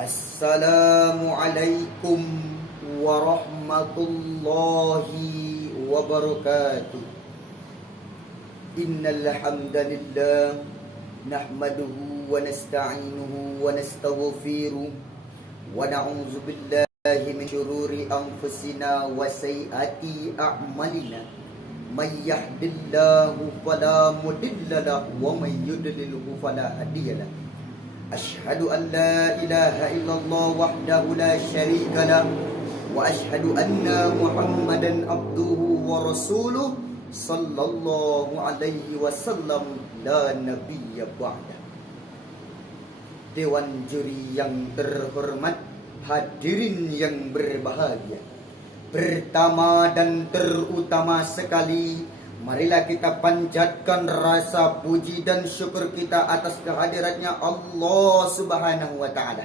Assalamualaikum warahmatullahi wabarakatuh. Innal hamdalillah nahmaduhu wa nasta'inuhu wa nastaghfiruh wa na'udzu billahi min shururi anfusina wa sayyiati a'malina. May yahdihillahu fala mudilla lahu wa may yudlilhu fala hadiya lahu. Asyhadu an la ilaha illallah wahdahu la syarika lah wa asyhadu anna Muhammadan abduhu wa rasuluh sallallahu alaihi wasallam la nabiyya ba'da. Dewan juri yang terhormat, hadirin yang berbahagia. Pertama dan terutama sekali, marilah kita panjatkan rasa puji dan syukur kita atas kehadiratnya Allah Subhanahu wa Ta'ala,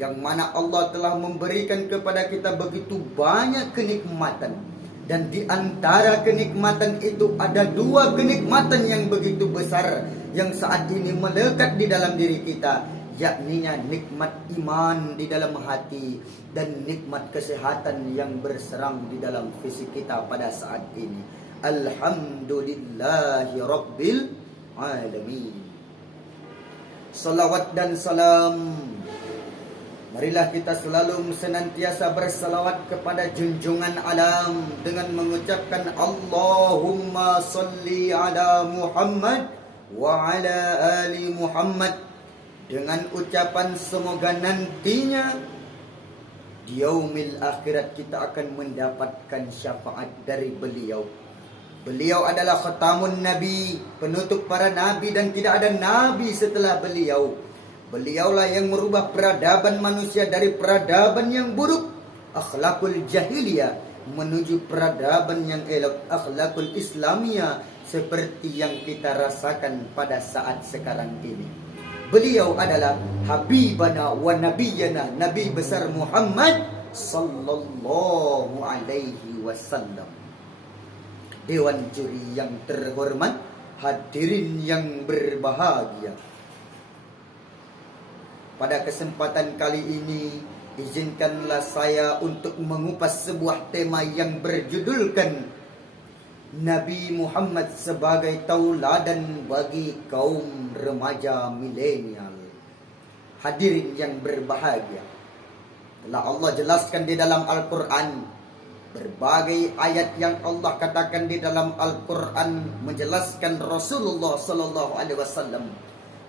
yang mana Allah telah memberikan kepada kita begitu banyak kenikmatan. Dan di antara kenikmatan itu ada dua kenikmatan yang begitu besar yang saat ini melekat di dalam diri kita, yakni nikmat iman di dalam hati dan nikmat kesehatan yang berserang di dalam fisik kita pada saat ini. Alhamdulillahi Rabbil Alamin. Salawat dan salam, marilah kita selalu senantiasa bersalawat kepada junjungan alam dengan mengucapkan Allahumma salli ala Muhammad wa ala ali Muhammad, dengan ucapan semoga nantinya di yaumil akhirat kita akan mendapatkan syafaat dari beliau. Beliau adalah khatamun nabi, penutup para nabi, dan tidak ada nabi setelah beliau. Beliaulah yang merubah peradaban manusia dari peradaban yang buruk, akhlakul jahiliyah, menuju peradaban yang elok, akhlakul islamiyah, seperti yang kita rasakan pada saat sekarang ini. Beliau adalah habibana wa nabiyana, nabi besar Muhammad sallallahu alaihi wasallam. Dewan juri yang terhormat, hadirin yang berbahagia. Pada kesempatan kali ini, izinkanlah saya untuk mengupas sebuah tema yang berjudulkan Nabi Muhammad sebagai tauladan bagi kaum remaja milenial. Hadirin yang berbahagia, telah Allah jelaskan di dalam Al-Quran. Berbagai ayat yang Allah katakan di dalam Al-Quran menjelaskan Rasulullah Sallallahu Alaihi Wasallam.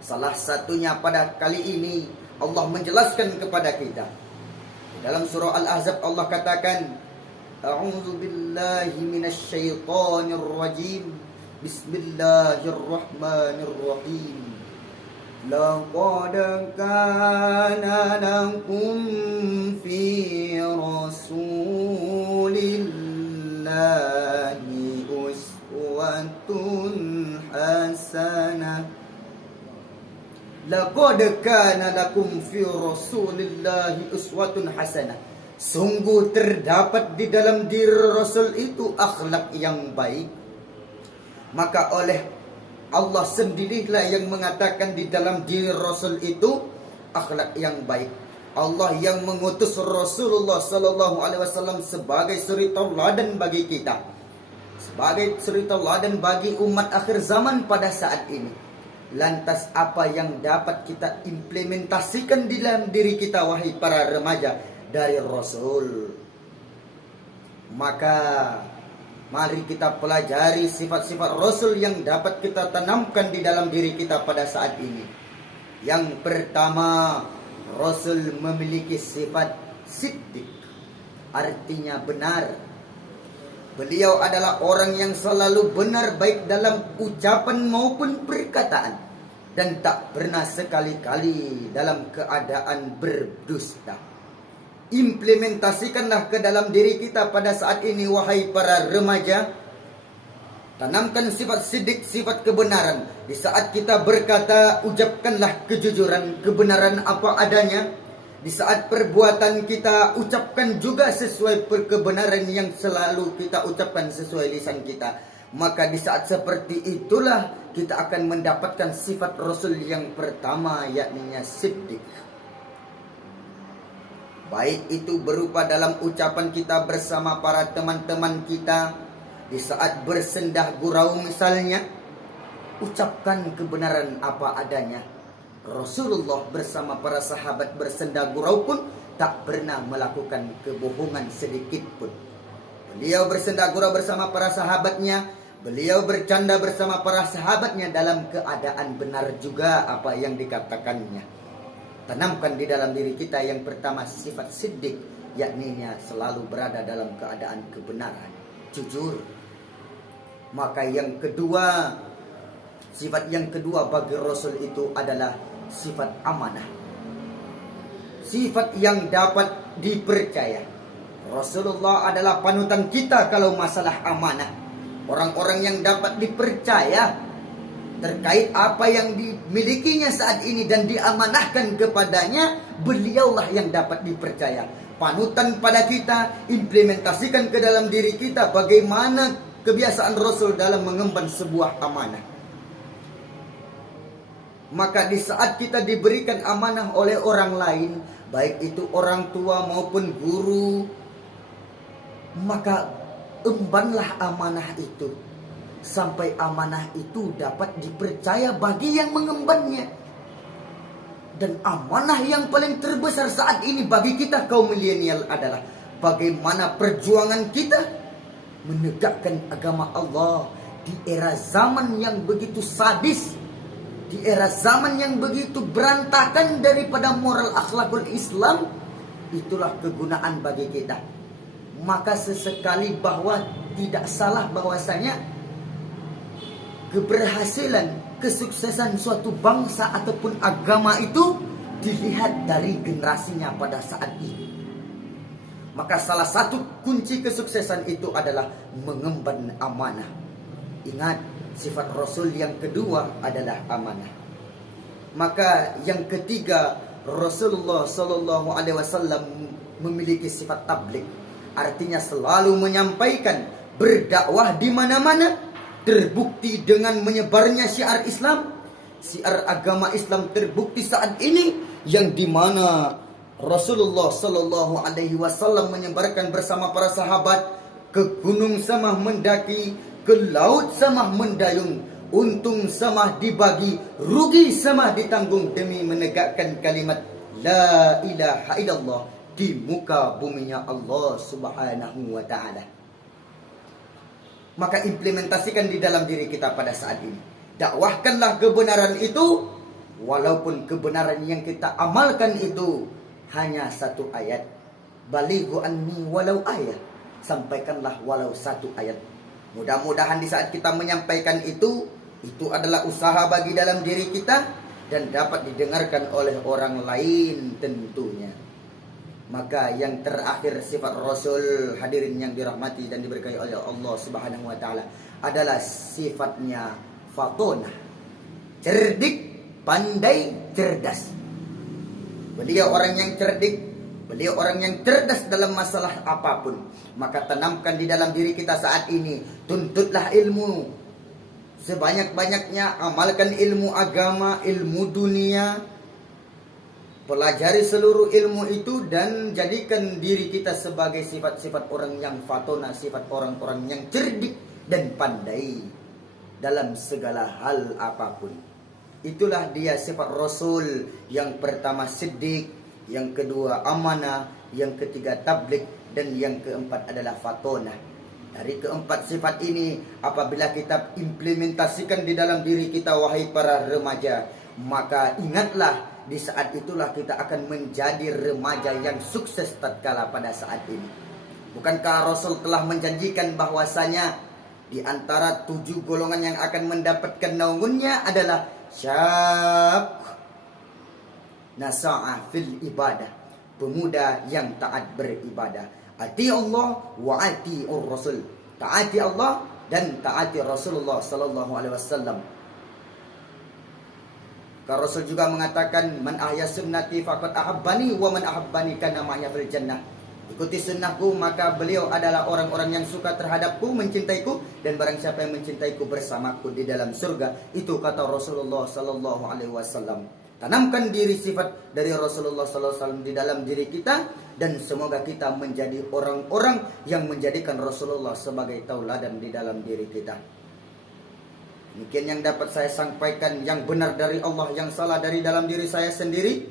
Salah satunya pada kali ini Allah menjelaskan kepada kita dalam surah Al-Ahzab. Allah katakan, A'udzu billahi minasy syaithanir rajim. Bismillahirrahmanirrahim. Laqad kana lakum fi rasulillahi uswatun hasanah. Laqad kana lakum fi rasulillahi uswatun hasanah. Sungguh terdapat di dalam diri Rasul itu akhlak yang baik. Maka oleh Allah sendirilah yang mengatakan di dalam diri Rasul itu akhlak yang baik. Allah yang mengutus Rasulullah Sallallahu Alaihi Wasallam sebagai suri tauladan bagi kita, sebagai suri tauladan bagi umat akhir zaman pada saat ini. Lantas apa yang dapat kita implementasikan di dalam diri kita, wahai para remaja, dari Rasul? Maka mari kita pelajari sifat-sifat Rasul yang dapat kita tanamkan di dalam diri kita pada saat ini. Yang pertama, Rasul memiliki sifat siddiq, artinya benar. Beliau adalah orang yang selalu benar baik dalam ucapan maupun perkataan, dan tak pernah sekali-kali dalam keadaan berdusta. Implementasikanlah ke dalam diri kita pada saat ini, wahai para remaja. Tanamkan sifat siddiq, sifat kebenaran. Di saat kita berkata, ucapkanlah kejujuran, kebenaran apa adanya. Di saat perbuatan kita, ucapkan juga sesuai kebenaran yang selalu kita ucapkan sesuai lisan kita. Maka di saat seperti itulah kita akan mendapatkan sifat Rasul yang pertama, yakni siddiq. baik itu berupa dalam ucapan kita bersama para teman-teman kita di saat bersendah gurau misalnya, ucapkan kebenaran apa adanya. Rasulullah bersama para sahabat bersendah gurau pun tak pernah melakukan kebohongan sedikit pun. Beliau bersendah gurau bersama para sahabatnya, beliau bercanda bersama para sahabatnya dalam keadaan benar juga apa yang dikatakannya. Tanamkan di dalam diri kita yang pertama sifat siddiq, yakninya selalu berada dalam keadaan kebenaran, jujur. Maka yang kedua, sifat yang kedua bagi Rasul itu adalah sifat amanah. Sifat yang dapat dipercaya. Rasulullah adalah panutan kita kalau masalah amanah. Orang-orang yang dapat dipercaya terkait apa yang dimilikinya saat ini dan diamanahkan kepadanya, beliaulah yang dapat dipercaya. Panutan pada kita, implementasikan ke dalam diri kita bagaimana kebiasaan Rasul dalam mengemban sebuah amanah. Maka di saat kita diberikan amanah oleh orang lain, baik itu orang tua maupun guru, maka embanlah amanah itu sampai amanah itu dapat dipercaya bagi yang mengembannya. Dan amanah yang paling terbesar saat ini bagi kita kaum milenial adalah bagaimana perjuangan kita menegakkan agama Allah di era zaman yang begitu sadis, di era zaman yang begitu berantakan daripada moral akhlakul Islam. Itulah kegunaan bagi kita. Maka sesekali bahwa tidak salah bahwasanya keberhasilan, kesuksesan suatu bangsa ataupun agama itu dilihat dari generasinya pada saat ini. Maka salah satu kunci kesuksesan itu adalah mengemban amanah. Ingat, sifat Rasul yang kedua adalah amanah. Maka yang ketiga, Rasulullah Sallallahu Alaihi Wasallam memiliki sifat tabligh, artinya selalu menyampaikan, berdakwah di mana-mana, terbukti dengan menyebarnya syiar Islam. Syiar agama Islam terbukti saat ini, yang dimana Rasulullah Sallallahu Alaihi Wasallam menyebarkan bersama para sahabat ke gunung samah mendaki, ke laut samah mendayung, untung samah dibagi, rugi samah ditanggung demi menegakkan kalimat La ilaha illallah di muka buminya Allah Subhanahu wa ta'ala. Maka implementasikan di dalam diri kita pada saat ini. Dakwahkanlah kebenaran itu, walaupun kebenaran yang kita amalkan itu hanya satu ayat. Balighu anni walau ayat. Sampaikanlah walau satu ayat. Mudah-mudahan di saat kita menyampaikan itu adalah usaha bagi dalam diri kita dan dapat didengarkan oleh orang lain tentunya. Maka yang terakhir sifat Rasul, hadirin yang dirahmati dan diberkahi oleh Allah Subhanahu wa taala, adalah sifatnya fatonah, cerdik, pandai, cerdas. Beliau orang yang cerdik, beliau orang yang cerdas dalam masalah apapun. Maka tanamkan di dalam diri kita saat ini, tuntutlah ilmu sebanyak-banyaknya, amalkan ilmu agama, ilmu dunia, pelajari seluruh ilmu itu dan jadikan diri kita sebagai sifat-sifat orang yang fatona, sifat orang-orang yang cerdik dan pandai dalam segala hal apapun. Itulah dia sifat Rasul. Yang pertama siddiq, yang kedua amanah, yang ketiga tabligh, dan yang keempat adalah fatonah. Dari keempat sifat ini, apabila kita implementasikan di dalam diri kita, wahai para remaja, maka ingatlah, di saat itulah kita akan menjadi remaja yang sukses tatkala pada saat ini. Bukankah Rasul telah menjanjikan bahwasanya di antara 7 golongan yang akan mendapatkan naungannya adalah syab nasa'a fil ibadah, pemuda yang taat beribadah. Ati Allah wa ati'ur Rasul. Taati Allah dan taati Rasulullah sallallahu alaihi wasallam. Karena Rasul juga mengatakan, man ahya sunnati faqad ahabbani wa man ahabbani kana ma'ya fil jannah. Ikuti sunnahku, maka beliau adalah orang-orang yang suka terhadapku, mencintaiku, dan barang siapa yang mencintaiku bersamaku di dalam surga. Itu kata Rasulullah sallallahu alaihi wasallam. Tanamkan diri sifat dari Rasulullah SAW di dalam diri kita, dan semoga kita menjadi orang-orang yang menjadikan Rasulullah sebagai tauladan di dalam diri kita. Mungkin yang dapat saya sampaikan, yang benar dari Allah, yang salah dari dalam diri saya sendiri.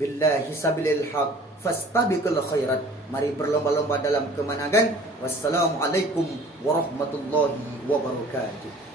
Billahi sabilil haq fastabiqul khairat. Mari berlomba-lomba dalam kemenangan. Wassalamualaikum warahmatullahi wabarakatuh.